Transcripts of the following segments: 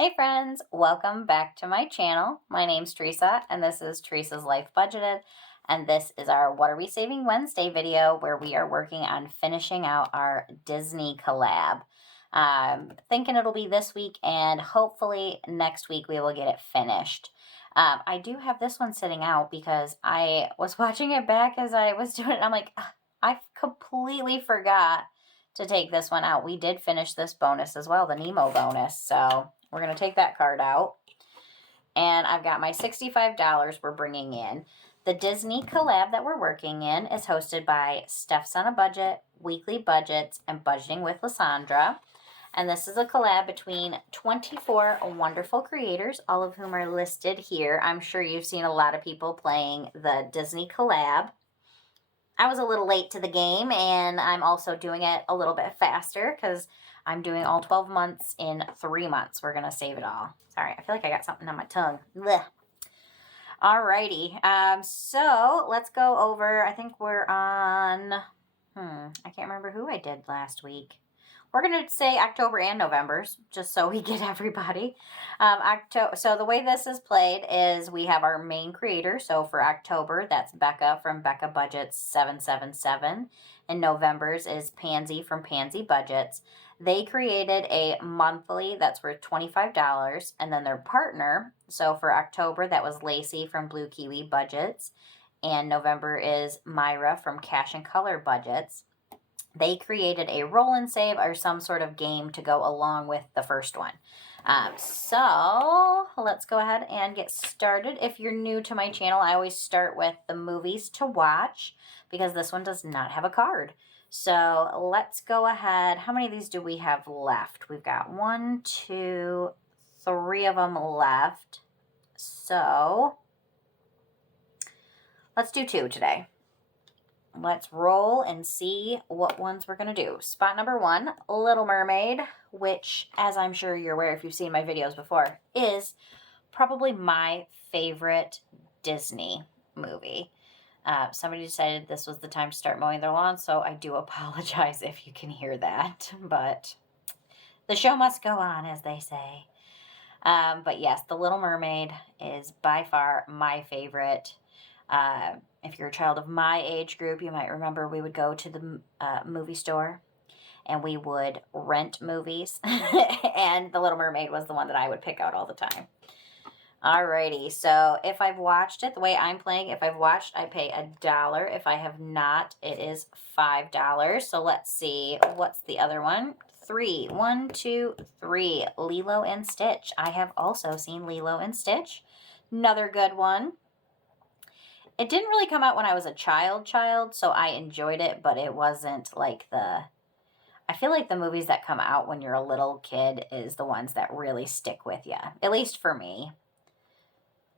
Hey friends, welcome back to my channel. My name's Teresa and this is Teresa's Life Budgeted, and this is our What Are We Saving Wednesday video where we are working on finishing out our Disney collab. Thinking it'll be this week and hopefully next week we will get it finished. I do have this one sitting out because I was watching it back as I was doing it and I'm like, I completely forgot to take this one out. We did finish this bonus as well, the Nemo bonus, so we're going to take that card out. And I've got my $65 we're bringing in. The Disney collab that we're working in is hosted by Steph's on a Budget, Weekly Budgets, and Budgeting with Lysandra. And this is a collab between 24 wonderful creators, all of whom are listed here. I'm sure you've seen a lot of people playing the Disney collab. I was a little late to the game, and I'm also doing it a little bit faster because I'm doing all 12 months in 3 months. We're going to save it all. Sorry, I feel like I got something on my tongue. Blech. Alrighty, so let's go over, I think we're on, I can't remember who I did last week. We're going to say October and November's, just so we get everybody. So the way this is played is we have our main creator. So for October, that's Becca from BeccaBudgets 777. And November's is Pansy from Pansy Budgets. They created a monthly that's worth $25. And then their partner, so for October, that was Lacey from Blue Kiwi Budgets. And November is Myra from Cashandcolorbudgets. They created a roll and save or some sort of game to go along with the first one. So let's go ahead and get started. If you're new to my channel, I always start with the movies to watch because this one does not have a card. So let's go ahead. How many of these do we have left? We've got 1, 2, 3 of them left. So let's do 2 today. Let's roll and see what ones we're going to do. Spot number 1, Little Mermaid, which, as I'm sure you're aware if you've seen my videos before, is probably my favorite Disney movie. Somebody decided this was the time to start mowing their lawn, so I do apologize if you can hear that. But the show must go on, as they say. But yes, The Little Mermaid is by far my favorite. If you're a child of my age group, you might remember we would go to the movie store and we would rent movies. And The Little Mermaid was the one that I would pick out all the time. Alrighty, so if I've watched it, the way I'm playing, if I've watched, I pay $1. If I have not, it is $5. So let's see, what's the other one? 3. 1, 2, 3. Lilo and Stitch. I have also seen Lilo and Stitch. Another good one. It didn't really come out when I was a child, so I enjoyed it, but it wasn't like I feel like the movies that come out when you're a little kid is the ones that really stick with you, at least for me.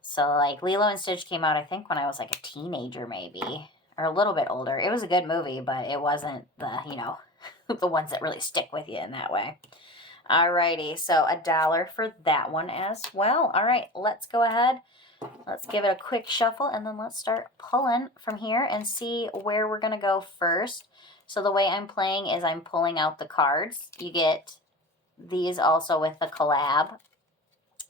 So, like, Lilo and Stitch came out, I think, when I was, like, a teenager, maybe, or a little bit older. It was a good movie, but it wasn't the, the ones that really stick with you in that way. Alrighty, so $1 for that one as well. All right, let's go ahead. Let's give it a quick shuffle, and then let's start pulling from here and see where we're going to go first. So the way I'm playing is I'm pulling out the cards. You get these also with the collab,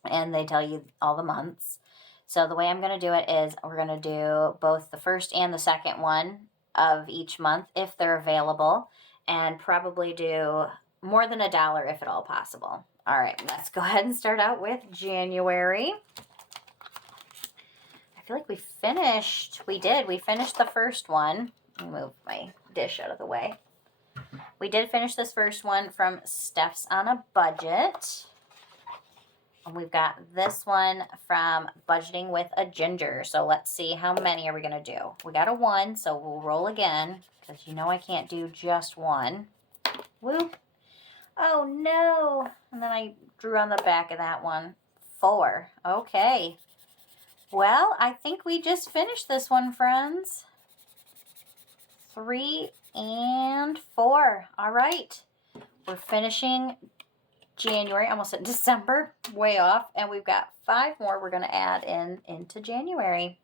and they tell you all the months. So the way I'm going to do it is we're going to do both the first and the second one of each month if they're available, and probably do more than $1 if at all possible. All right, let's go ahead and start out with January. I feel like we finished. We did. We finished the first one. Let me move my dish out of the way. We did finish this first one from Steph's on a Budget. And we've got this one from Budgeting with a Ginger. So let's see, how many are we going to do? We got a 1, so we'll roll again because you know I can't do just 1. Whoop. Oh, no. And then I drew on the back of that one. 4. Okay. Well, I think we just finished this one, friends. 3 and 4. All right. We're finishing January, almost at December, way off. And we've got 5 more we're going to add into January.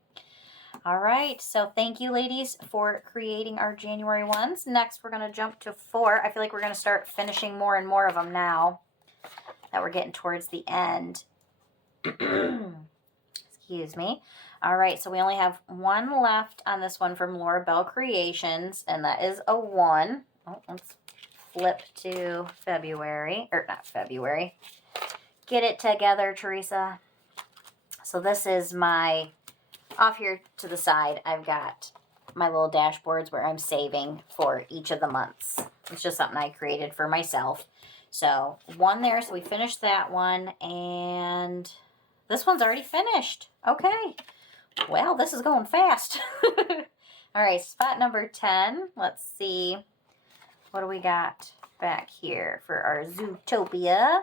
All right. So thank you, ladies, for creating our January ones. Next, we're going to jump to 4. I feel like we're going to start finishing more and more of them now. that we're getting towards the end. Excuse me. All right, so we only have one left on this one from LauraBel Creations, and that is a 1. Oh, let's flip to February, or not February. Get it together, Teresa. So this is my, off here to the side, I've got my little dashboards where I'm saving for each of the months. It's just something I created for myself. So 1 there, so we finished that one, and this one's already finished. Okay. Well, this is going fast. All right, spot number 10. Let's see. What do we got back here for our Zootopia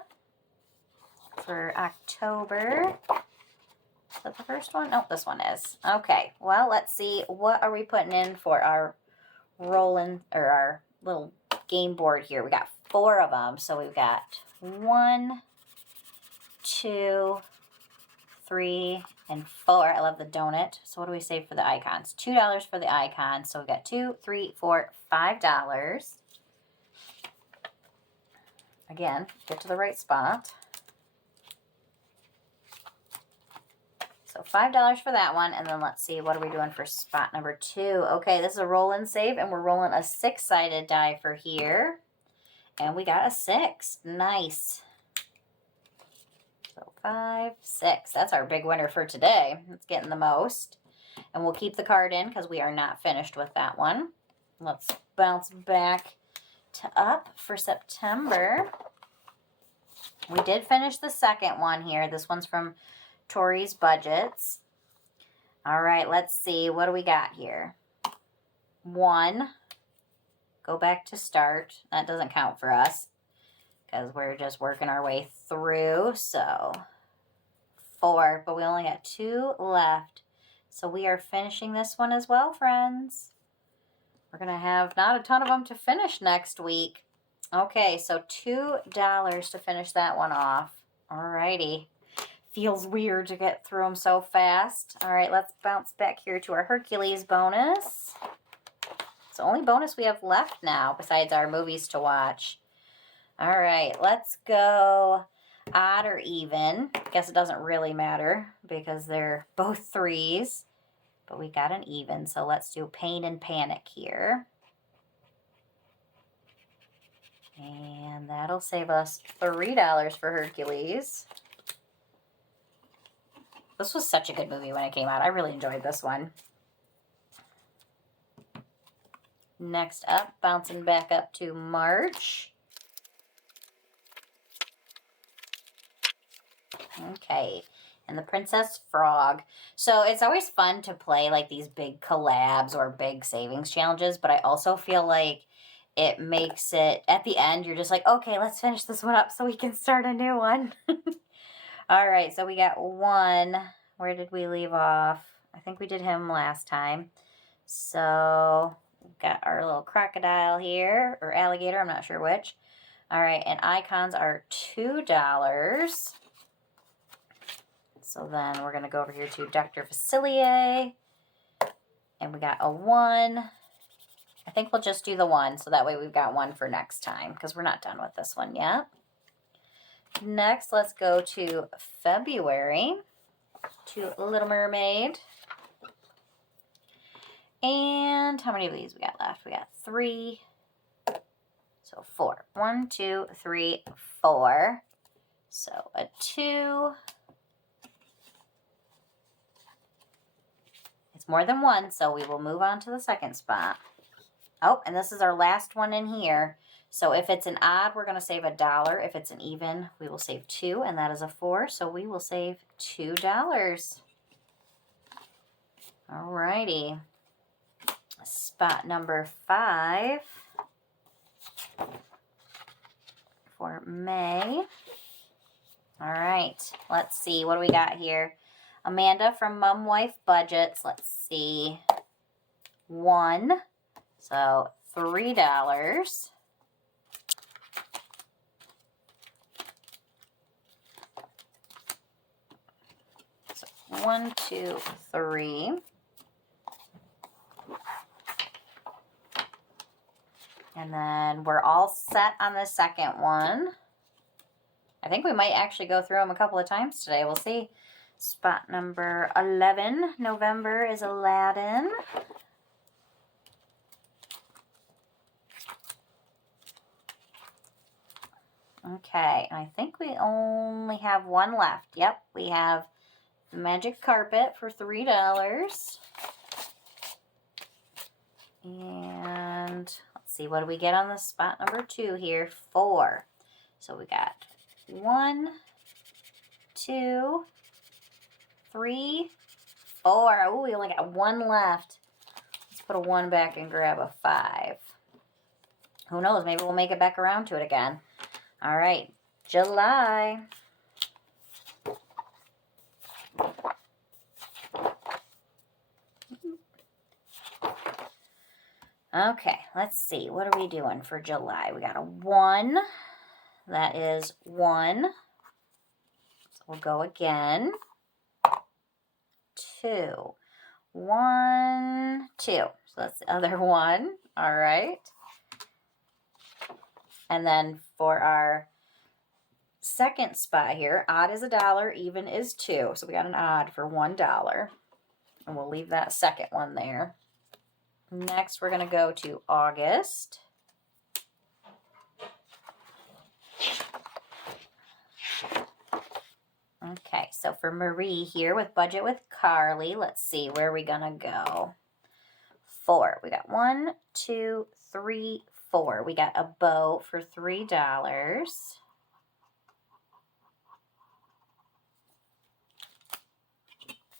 for October? Is that the first one? Oh, this one is. Okay, well, let's see. What are we putting in for our rolling, or our little game board here? We got 4 of them. So we've got 1, 2, 3, and 4. I love the donut. So what do we save for the icons? $2 for the icons. So we got 2, 3, 4, $5. Again, get to the right spot. So $5 for that one. And then let's see, what are we doing for spot number 2? Okay, this is a roll and save, and we're rolling a 6-sided die for here. And we got a 6. Nice. So 5, 6. That's our big winner for today. It's getting the most. And we'll keep the card in because we are not finished with that one. Let's bounce back to up for September. We did finish the second one here. This one's from Tori's Budgets. All right, let's see. What do we got here? 1. Go back to start. That doesn't count for us because we're just working our way through. So 4, but we only got 2 left. So we are finishing this one as well, friends. We're going to have not a ton of them to finish next week. Okay, so $2 to finish that one off. Alrighty. Feels weird to get through them so fast. All right, let's bounce back here to our Hercules bonus. It's the only bonus we have left now besides our movies to watch. All right, let's go odd or even. Guess it doesn't really matter because they're both 3s. But we got an even, so let's do Pain and Panic here. And that'll save us $3 for Hercules. This was such a good movie when it came out. I really enjoyed this one. Next up, bouncing back up to March. Okay, and the Princess Frog. So it's always fun to play like these big collabs or big savings challenges, but I also feel like it makes it, at the end, you're just like, okay, let's finish this one up so we can start a new one. All right, so we got 1. Where did we leave off? I think we did him last time. So we've got our little crocodile here, or alligator, I'm not sure which. All right, and icons are $2. So then we're going to go over here to Dr. Facilier. And we got a 1. I think we'll just do the 1, so that way we've got 1 for next time, because we're not done with this one yet. Next, let's go to February, to Little Mermaid. And how many of these we got left? We got 3. So 4. 1, 2, 3, 4. So a 2. It's more than 1, so we will move on to the second spot. Oh, and this is our last one in here. So if it's an odd, we're going to save $1. If it's an even, we will save 2, and that is a 4. So we will save $2. All righty. Spot number 5 for May. All right, let's see. What do we got here? Amanda from Mom Wife Budgets. Let's see. 1. So $3. So 1, 2, 3. And then we're all set on the second one. I think we might actually go through them a couple of times today. We'll see. Spot number 11, November, is Aladdin. Okay, I think we only have one left. Yep, we have the Magic Carpet for $3. And let's see, what do we get on the spot number 2 here? 4. So we got 1, 2, 3, 4. Oh, we only got one left. Let's put a 1 back and grab a 5. Who knows? Maybe we'll make it back around to it again. All right, July. Okay, let's see. What are we doing for July? We got a 1. That is 1. So we'll go again. 2. 1, 2. So that's the other 1. All right. And then for our second spot here, odd is $1, even is 2. So we got an odd for $1. And we'll leave that second one there. Next, we're going to go to August. Okay, so for Marie here with Budget with Carly, let's see, where are we going to go? 4. We got 1, 2, 3, 4. We got a bow for $3.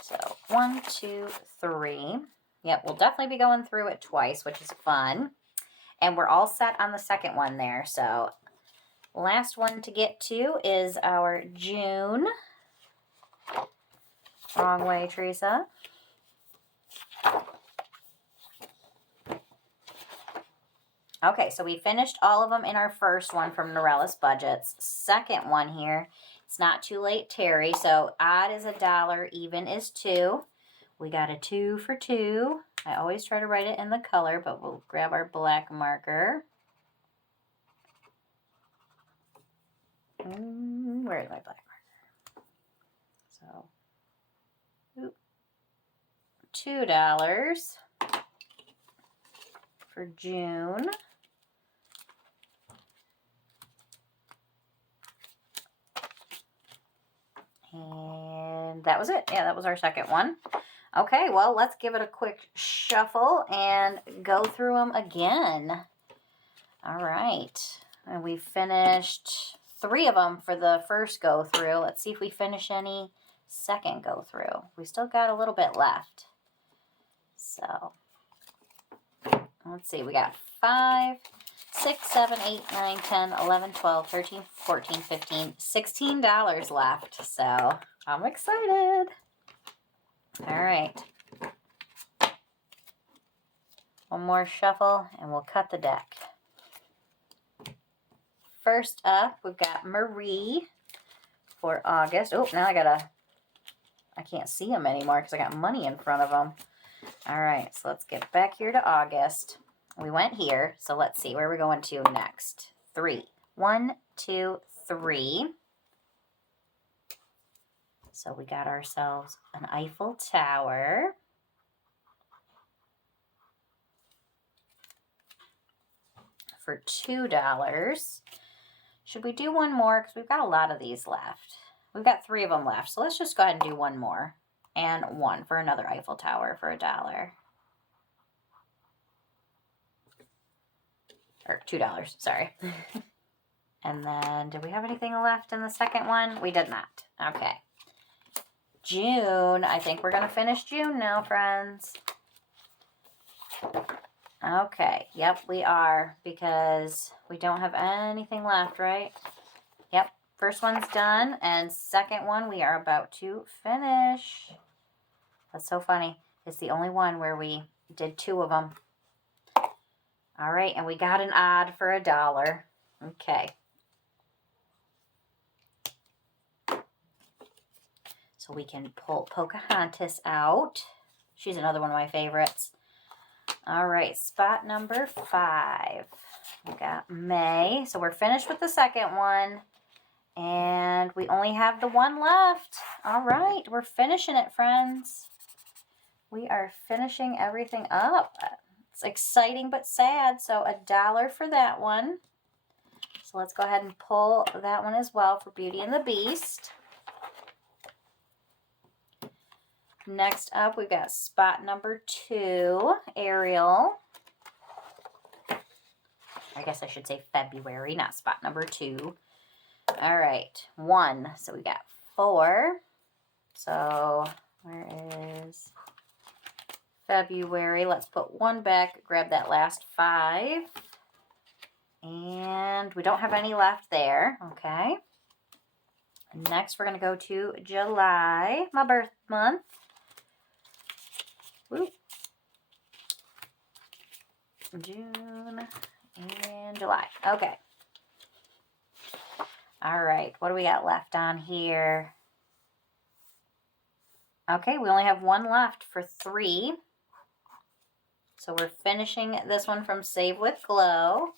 So 1, 2, 3. Yep, we'll definitely be going through it twice, which is fun. And we're all set on the second one there. So last one to get to is our June. Wrong way, Teresa. Okay, so we finished all of them in our first one from LauraBel's. Second one here, it's not too late, Terry. So odd is $1, even is 2. We got a 2 for 2. I always try to write it in the color, but we'll grab our black marker. Where is my black marker? So, $2 for June. And that was it. Yeah, that was our second one. Okay, well, let's give it a quick shuffle and go through them again. All right. And we finished 3 of them for the first go through. Let's see if we finish any second go through. We still got a little bit left. So, let's see. We got 5, 6, 7, 8, 9, 10, 11, 12, 13, 14, 15, $16 left. So, I'm excited. All right. One more shuffle and we'll cut the deck. First up, we've got Marie for August. Oh, now I can't see them anymore because I got money in front of them. All right, so let's get back here to August. We went here, so let's see where we're going to next. 3. 1, 2, 3. So we got ourselves an Eiffel Tower. For $2. Should we do one more? Because we've got a lot of these left. We've got 3 of them left. So let's just go ahead and do one more. And 1 for another Eiffel Tower for $1. Or $2, sorry. And then, did we have anything left in the second one? We did not. Okay. June. I think we're going to finish June now, friends. Okay. Yep, we are. Because we don't have anything left, right? Yep. First one's done. And second one we are about to finish. That's so funny. It's the only one where we did 2 of them. All right. And we got an odd for $1. Okay. So we can pull Pocahontas out. She's another one of my favorites. All right, spot number 5. We got May. So we're finished with the second one. And we only have the one left. All right, we're finishing it, friends. We are finishing everything up. It's exciting but sad, so $1 for that one. So let's go ahead and pull that one as well for Beauty and the Beast. Next up, we've got spot number 2, Ariel. I guess I should say February, not spot number 2. All right, 1. So we got 4. So where is February? Let's put 1 back, grab that last 5. And we don't have any left there, okay. Next, we're going to go to July, my birth month. Woo. June and July. Okay. All right. What do we got left on here? Okay, we only have 1 left for 3. So we're finishing this one from Save with Glow.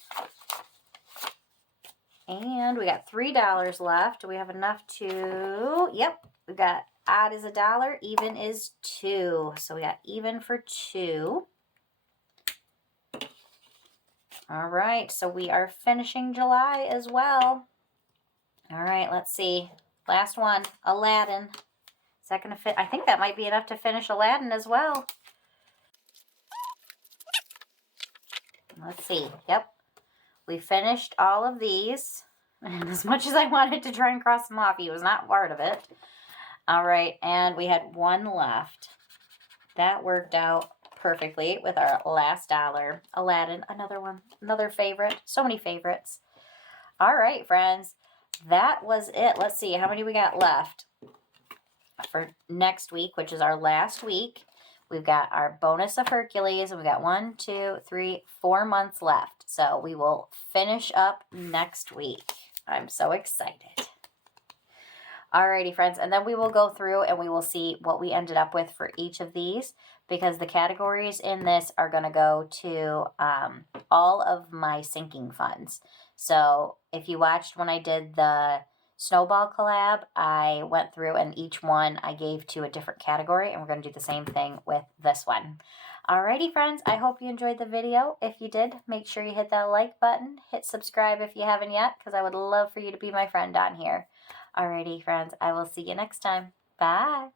And we got $3 left. Do we have enough to... Yep, we got odd is $1, even is 2. So we got even for 2. All right, so we are finishing July as well. All right, let's see. Last one, Aladdin. Is that going to fit? I think that might be enough to finish Aladdin as well. Let's see. Yep. We finished all of these. And as much as I wanted to try and cross them off, he was not part of it. All right, and we had 1 left. That worked out perfectly with our last $1. Aladdin, another one, another favorite. So many favorites. All right, friends, that was it. Let's see, how many we got left for next week, which is our last week. We've got our bonus of Hercules, and we got 1, 2, 3, 4 months left. So we will finish up next week. I'm so excited. Alrighty, friends, and then we will go through and we will see what we ended up with for each of these, because the categories in this are going to go to all of my sinking funds. So if you watched when I did the Snowball collab, I went through and each one I gave to a different category, and we're going to do the same thing with this one. Alrighty, friends, I hope you enjoyed the video. If you did, make sure you hit that like button. Hit subscribe if you haven't yet, because I would love for you to be my friend on here. Alrighty, friends, I will see you next time. Bye.